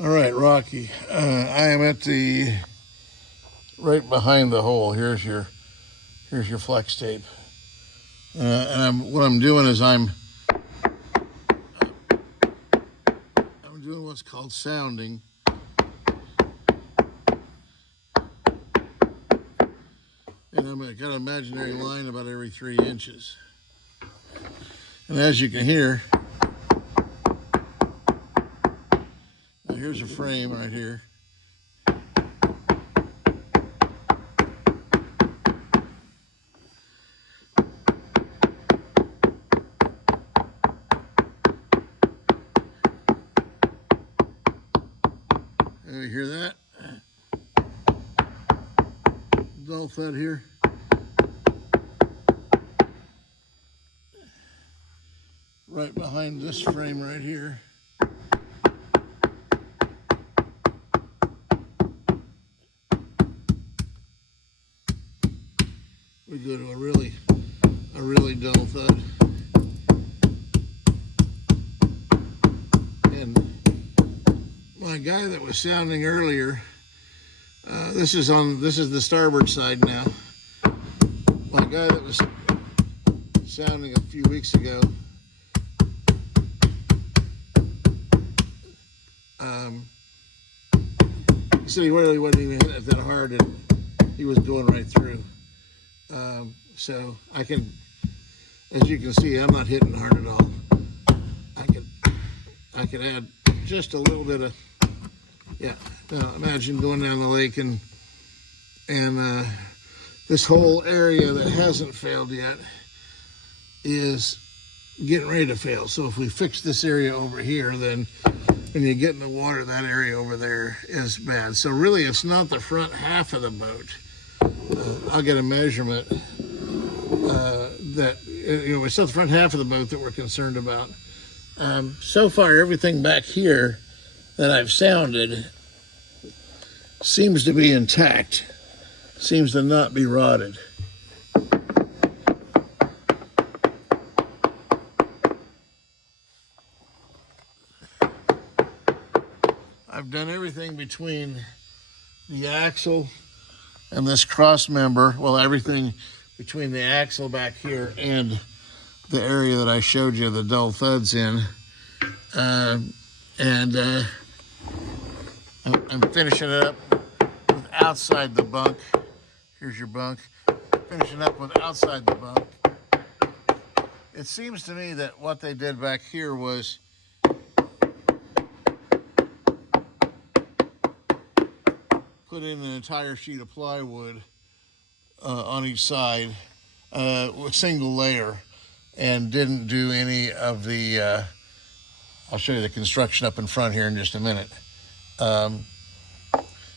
All right, Rocky. I am at the right behind the hole. Here's your flex tape, and what I'm doing is I'm doing what's called sounding. And I've got an imaginary line about every 3 inches. And as you can hear, now here's a frame right here. You hear that? Dull thud here. Right behind this frame right here. We go to a really dull thud. And my guy that was sounding earlier, this is the starboard side now. My guy that was sounding a few weeks ago, he said he really wasn't even hitting it that hard, and he was going right through. So I can, as you can see, I'm not hitting hard at all. I could add just a little bit of, yeah. Now imagine going down the lake and this whole area that hasn't failed yet is getting ready to fail. So if we fix this area over here, then when you get in the water, that area over there is bad. So really, it's not the front half of the boat. I'll get a measurement it's not the front half of the boat that we're concerned about. So far, everything back here that I've sounded seems to be intact, seems to not be rotted. I've done everything between the axle and this cross member, well, everything between the axle back here and the area that I showed you the dull thuds in. I'm finishing it up with outside the bunk. Here's your bunk. Finishing up with outside the bunk. It seems to me that what they did back here was put in an entire sheet of plywood on each side, a single layer, and didn't do any of the, I'll show you the construction up in front here in just a minute.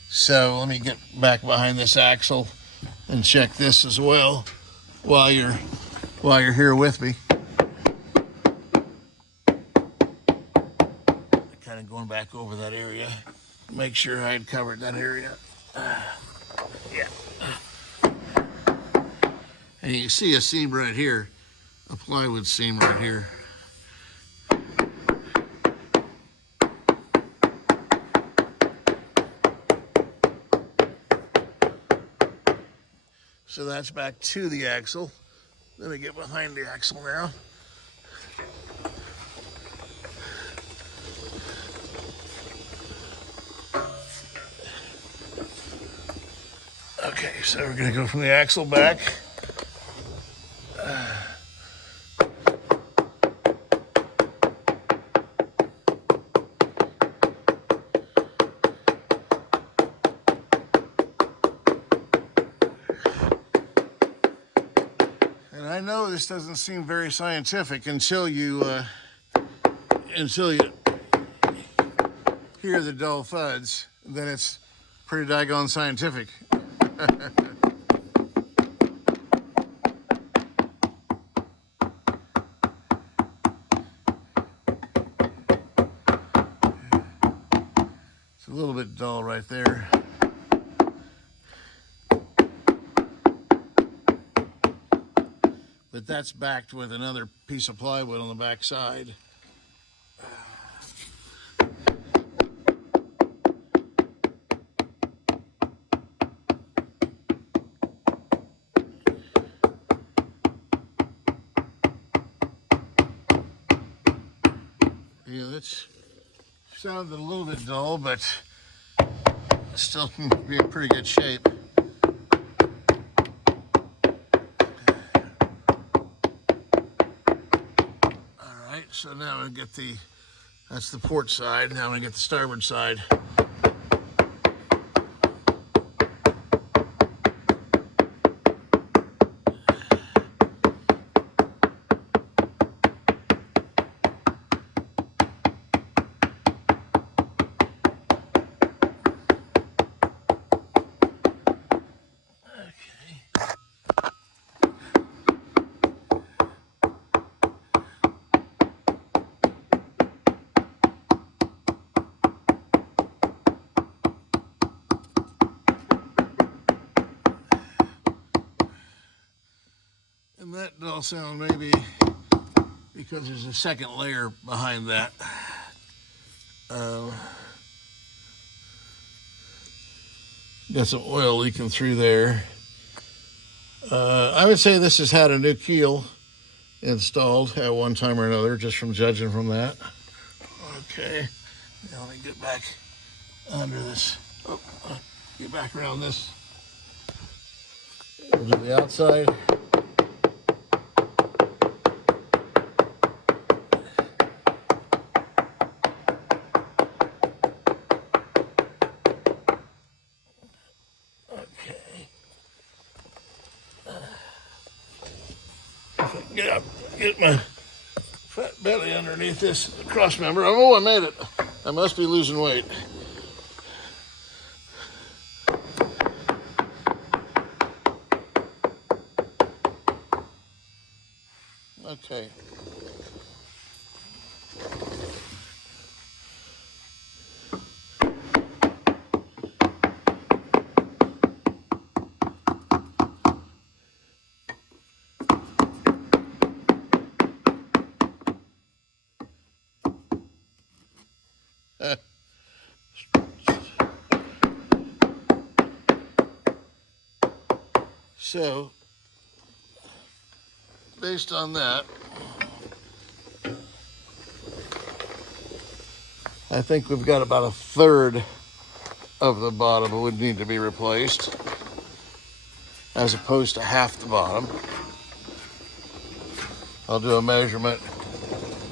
So let me get back behind this axle and check this as well while you're here with me. Kind of going back over that area, make sure I had covered that area. Yeah. And you can see a seam right here, a plywood seam right here. So that's back to the axle. Let me get behind the axle now. Okay, so we're gonna go from the axle back. And I know this doesn't seem very scientific until you hear the dull thuds. Then it's pretty daggone scientific. It's a little bit dull right there. But that's backed with another piece of plywood on the back side. Yeah, that's sounded a little bit dull, but still can be in pretty good shape. All right, so now I'm gonna get that's the port side. Now I'm gonna get the starboard side. And that dull sound maybe because there's a second layer behind that. Got some oil leaking through there. I would say this has had a new keel installed at one time or another, just from judging from that. Okay, now let me get back under this. Get back around this. We'll do the outside. Get my fat belly underneath this cross member. Oh, I made it. I must be losing weight. Okay. So, based on that, I think we've got about a third of the bottom would need to be replaced, as opposed to half the bottom. I'll do a measurement.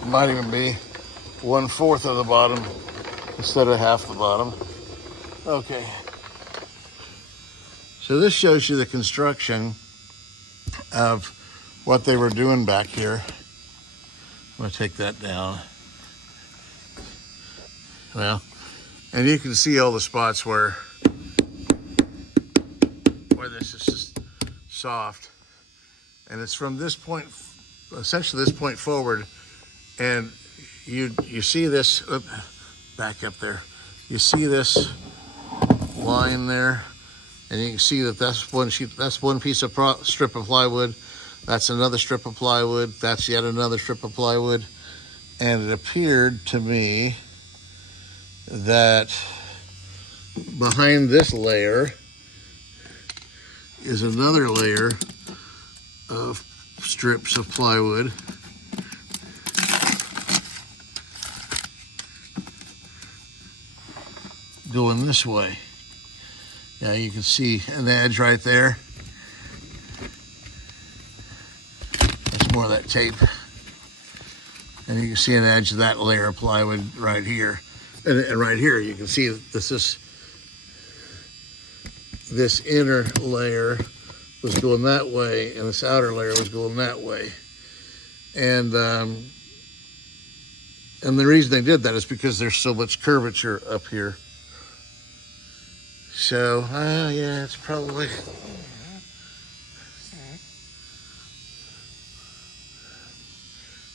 It might even be 1/4 of the bottom instead of half the bottom. Okay. So this shows you the construction of what they were doing back here. I'm going to take that down. Well, and you can see all the spots where this is just soft. And it's from this point, essentially this point forward, and you see this, back up there, you see this line there, and you can see that that's one sheet, that's one piece of strip of plywood, that's another strip of plywood, that's yet another strip of plywood. And it appeared to me that behind this layer is another layer of strips of plywood. Going this way. Yeah, you can see an edge right there. That's more of that tape. And you can see an edge of that layer of plywood right here. And right here, you can see this inner layer was going that way, and this outer layer was going that way. And the reason they did that is because there's so much curvature up here. So, yeah, it's probably...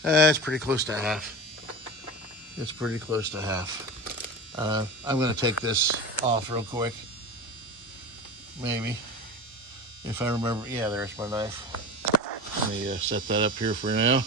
it's pretty close to half. It's pretty close to half. I'm going to take this off real quick. Maybe. If I remember. Yeah, there's my knife. Let me set that up here for now.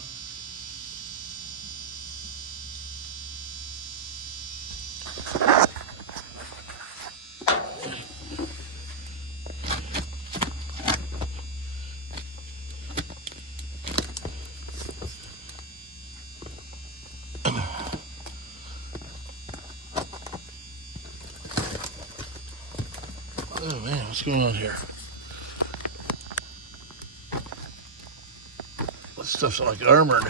What's going on here? This stuff's like armored.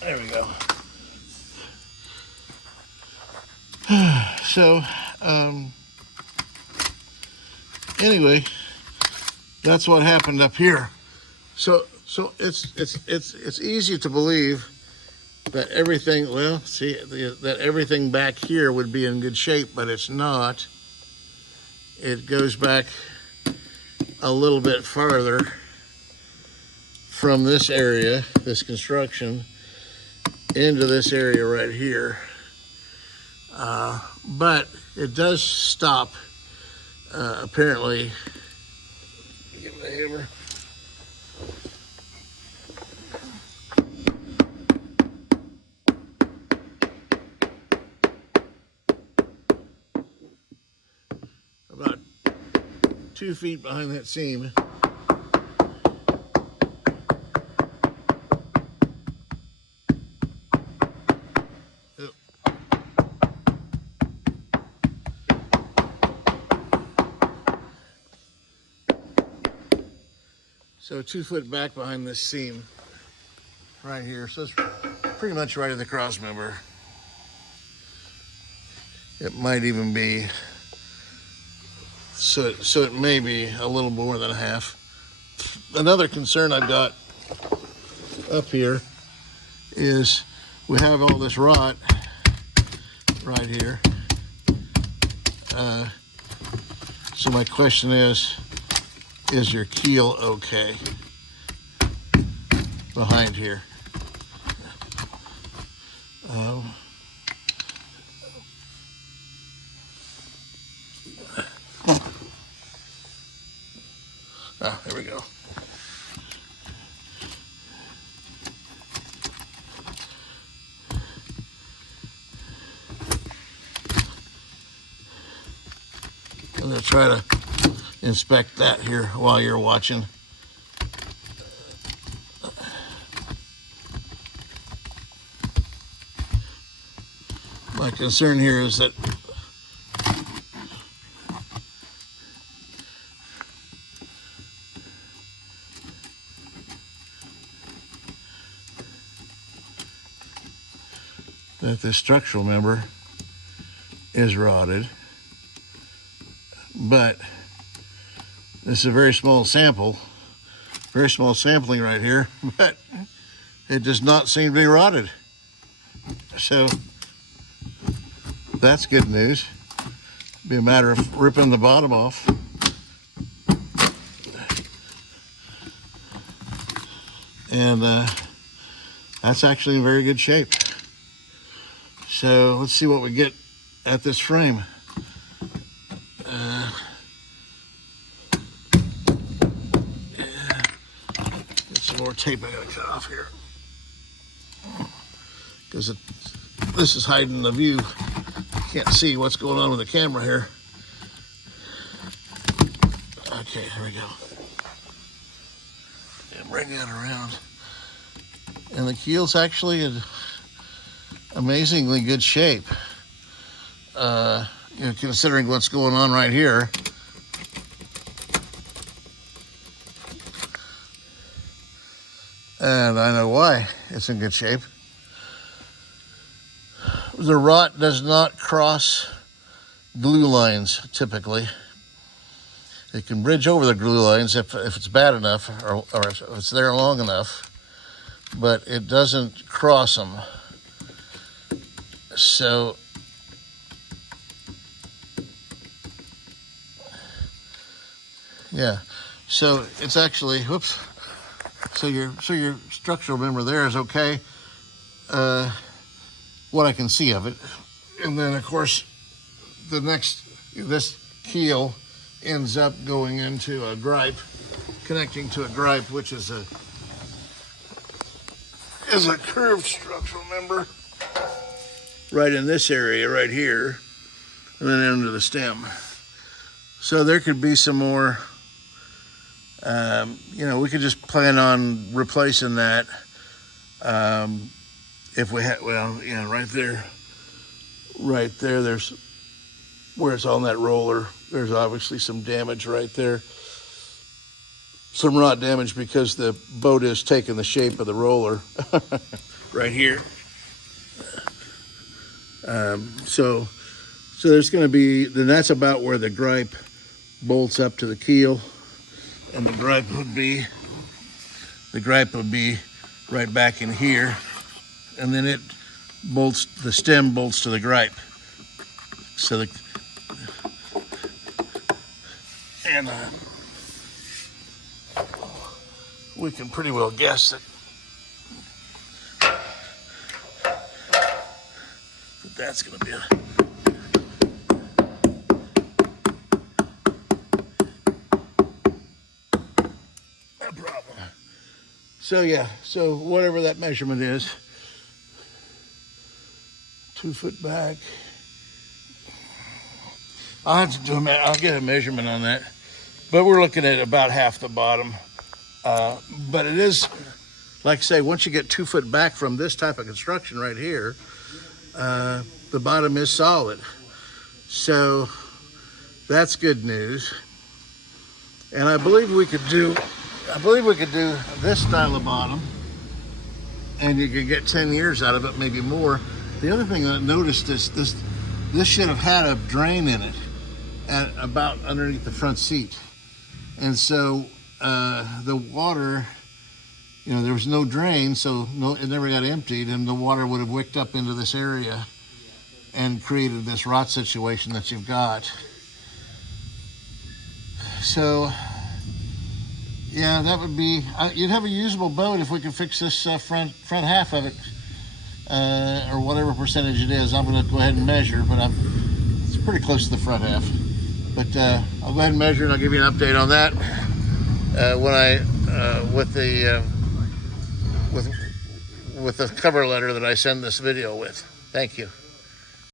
There we go. So, anyway, that's what happened up here. So it's easy to believe that everything, well, see, that everything back here would be in good shape, but it's not. It goes back a little bit farther from this area, this construction, into this area right here. But it does stop, apparently. Give me the hammer. About 2 feet behind that seam. So 2 foot back behind this seam right here. So it's pretty much right at the cross member. It might even be, so it may be a little more than half. Another concern I've got up here is we have all this rot right here. So my question is your keel okay behind here? There we go. I'm going to try to inspect that here while you're watching. My concern here is that this structural member is rotted, but this is a very small sample, very small sampling right here, but it does not seem to be rotted. So that's good news. Be a matter of ripping the bottom off. And that's actually in very good shape. So let's see what we get at this frame. Get some more tape I gotta cut off here, because this is hiding the view. Can't see what's going on with the camera here. Okay, here we go. And bring that around. And the keel's actually in amazingly good shape. Considering what's going on right here. And I know why it's in good shape. The rot does not cross glue lines typically. It can bridge over the glue lines if it's bad enough, or if it's there long enough, but it doesn't cross them. So yeah, so it's actually, whoops. So your structural member there is okay. What I can see of it, and then of course this keel ends up going into a gripe, connecting to a gripe, which is a curved structural member right in this area right here, and then into the stem. So there could be some more, we could just plan on replacing that If we had, well, yeah, right there, there's where it's on that roller. There's obviously some damage right there. Some rot damage because the boat is taking the shape of the roller right here. So there's going to be, then that's about where the gripe bolts up to the keel, and the gripe would be right back in here, and then it bolts, the stem bolts to the gripe. So we can pretty well guess that that's going to be a problem. So yeah, so whatever that measurement is, 2 foot back. I'll have to do I'll get a measurement on that, but we're looking at about half the bottom. But it is, like I say, once you get 2 foot back from this type of construction right here, the bottom is solid. So that's good news. And I believe we could do this style of bottom, and you could get 10 years out of it, maybe more. The other thing I noticed is this should have had a drain in it at about underneath the front seat. And so the water, there was no drain, so it never got emptied, and the water would have wicked up into this area and created this rot situation that you've got. So yeah, that would be, you'd have a usable boat if we could fix this front half of it, or whatever percentage it is. I'm going to go ahead and measure, but it's pretty close to the front half. But I'll go ahead and measure, and I'll give you an update on that with the cover letter that I send this video with. Thank you.